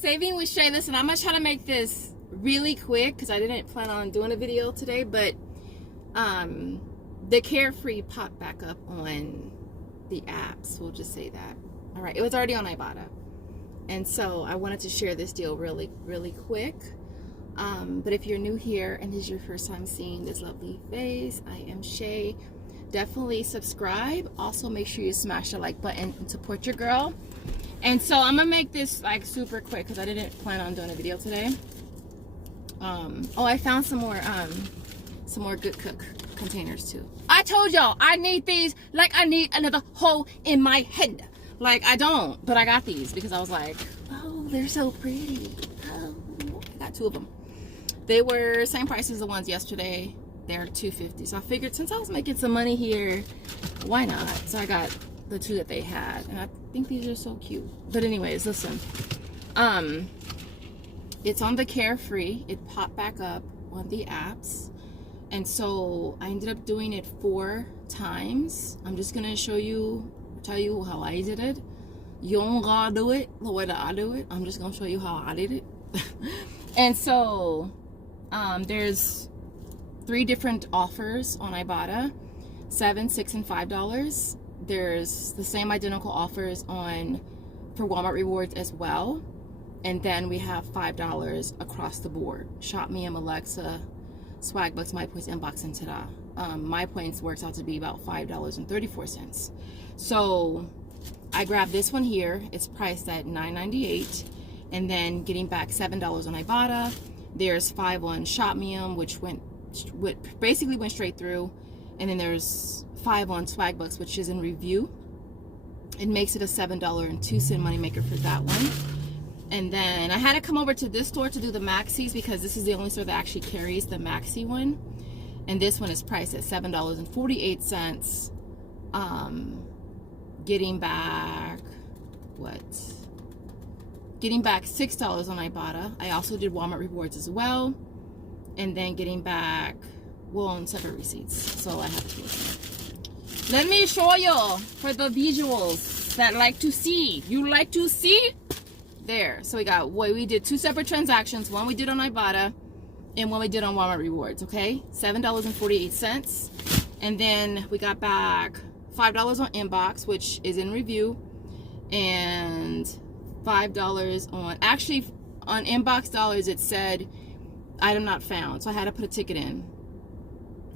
Saving with Shay. Listen, I'm gonna try to make this really quick because I didn't plan on doing a video today, but the Carefree popped back up on the apps. We'll just say that. All right, it was already on Ibotta, and so I wanted to share this deal really quick. But if you're new here and this is your first time seeing this lovely face, I am Shay. Definitely subscribe. Also, make sure you smash the like button and support your girl. And so I'm gonna make this like super quick because I didn't plan on doing a video today. Oh, I found some more Good Cook containers too. I told y'all I need these like I need another hole in my head. Like I don't, but I got these because I was like, oh, they're so pretty. Oh, I got two of them. They were same price as the ones yesterday. They're $2.50. So I figured since I was making some money here, why not? So I got the two that they had, and I think these are so cute. But anyways, listen, it's on the Carefree. It popped back up on the apps, and so I ended up doing it 4 times. I'm just gonna tell you how I did it. You don't gotta do it the way that I do it. I'm just gonna show you how I did it. And so there's 3 different offers on Ibotta: $7, $6, and $5. There's the same identical offers for Walmart Rewards as well, and then we have $5 across the board. Shop Me, Alexa, Swagbucks, My Points, Inbox, and Ta-da. My Points works out to be about $5.34. So I grabbed this one here. It's priced at $9.98, and then getting back $7 on Ibotta. There's 5 on Shop Me, which basically went straight through, and then there's 5 on Swagbucks, which is in review. It makes it a $7.02 moneymaker for that one. And then I had to come over to this store to do the Maxis because this is the only store that actually carries the Maxi one. And this one is priced at $7.48. Getting back Getting back $6 on Ibotta. I also did Walmart Rewards as well. And then getting back, well, on separate receipts. So I have to. Let me show you for the visuals that like to see. You like to see? There. So we did 2 separate transactions. One we did on Ibotta and one we did on Walmart Rewards, okay? $7.48. And then we got back $5 on Inbox, which is in review, and $5 on, actually on Inbox dollars it said item not found, so I had to put a ticket in.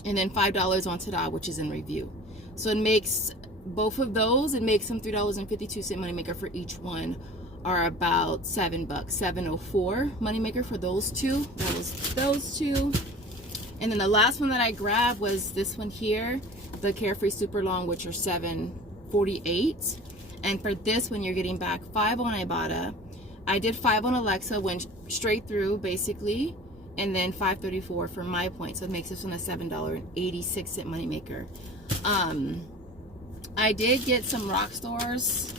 And then $5 on Ta-da, which is in review. So it makes both of those, it makes them $3.52 moneymaker for each one, are about $7, $7.04 moneymaker for those two. That was those two. And then the last one that I grabbed was this one here, the Carefree Super Long, which are $7.48. And for this one, you're getting back 5 on Ibotta. I did 5 on Alexa, went straight through basically, and then $5.34 for My Points. So it makes this one a $7.86 moneymaker. I did get some Rockstars.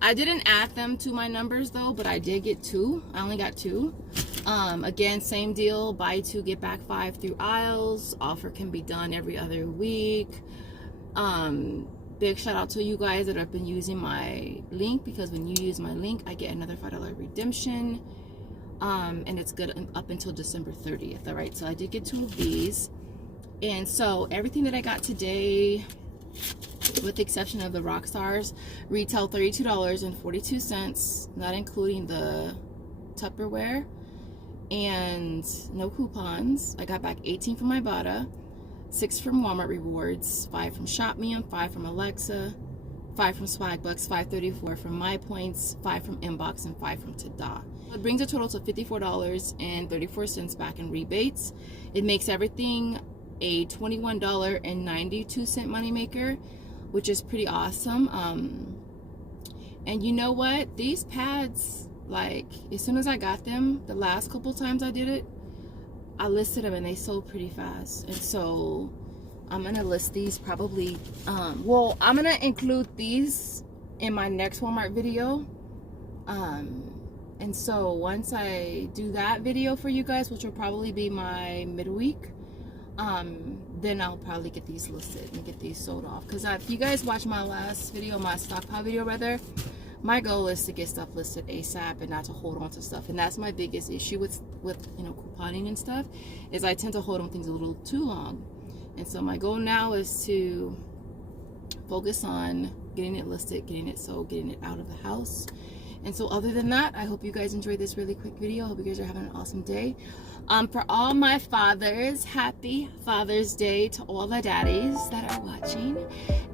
I didn't add them to my numbers though, but I did get 2. I only got 2. Again, same deal, buy 2, get back 5 through aisles. Offer can be done every other week. Big shout out to you guys that have been using my link, because when you use my link, I get another $5 redemption. And it's good up until December 30th. All right, so I did get 2 of these. And so everything that I got today, with the exception of the Rockstars, retail $32.42, not including the Tupperware, and no coupons. I got back 18 from Ibotta, 6 from Walmart Rewards, 5 from Shop Me, 5 from Alexa, 5 from Swagbucks, $5.34 from My Points, 5 from Inbox, and 5 from Ta-da. It brings a total to $54.34 back in rebates. It makes everything a $21.92 moneymaker, which is pretty awesome. And you know what? These pads, like, as soon as I got them, the last couple times I did it, I listed them and they sold pretty fast. And so I'm gonna list these probably, well, I'm gonna include these in my next Walmart video. And so once I do that video for you guys, which will probably be my midweek, then I'll probably get these listed and get these sold off. Because if you guys watch my last video, my stockpile video rather, my goal is to get stuff listed ASAP and not to hold on to stuff. And that's my biggest issue with you know, couponing and stuff, is I tend to hold on things a little too long. And so my goal now is to focus on getting it listed, getting it sold, getting it out of the house. And so other than that, I hope you guys enjoyed this really quick video. I hope you guys are having an awesome day. For all my fathers, happy Father's Day to all the daddies that are watching.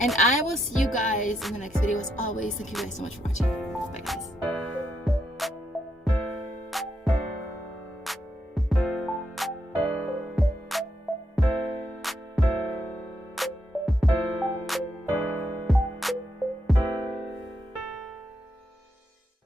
And I will see you guys in the next video. As always, thank you guys so much for watching. Bye, guys.